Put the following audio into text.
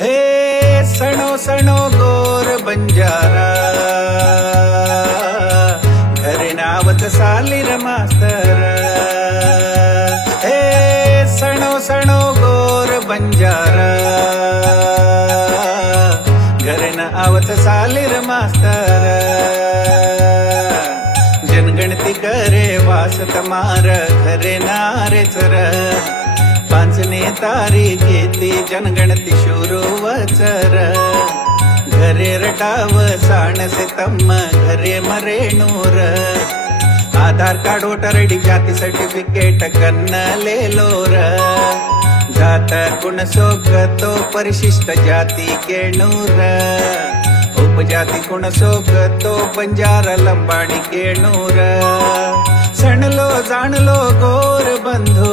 हे सणो सणो गोर बंजारा, घरे नावत सालीर मास्तर. हे सणो सणो गोर बंजारा, घरे नावत सालीर मास्तर. जनगणती करे वास तमार, घरे नारे चर. पांचने तारीखेती जनगणती शुरू वचर. घरे रटाव साणसे तम्म, घरे मरे नूर. आधार कार्ड वोटर आयडी जाती सर्टिफिकेट कन्नले लोर. जात गुण सोगतो परिशिष्ट जाती केणूर. उपजाती गुण सोगतो बंजारा लंबाडी केणूर. सणलो जाणलो गोर बंधू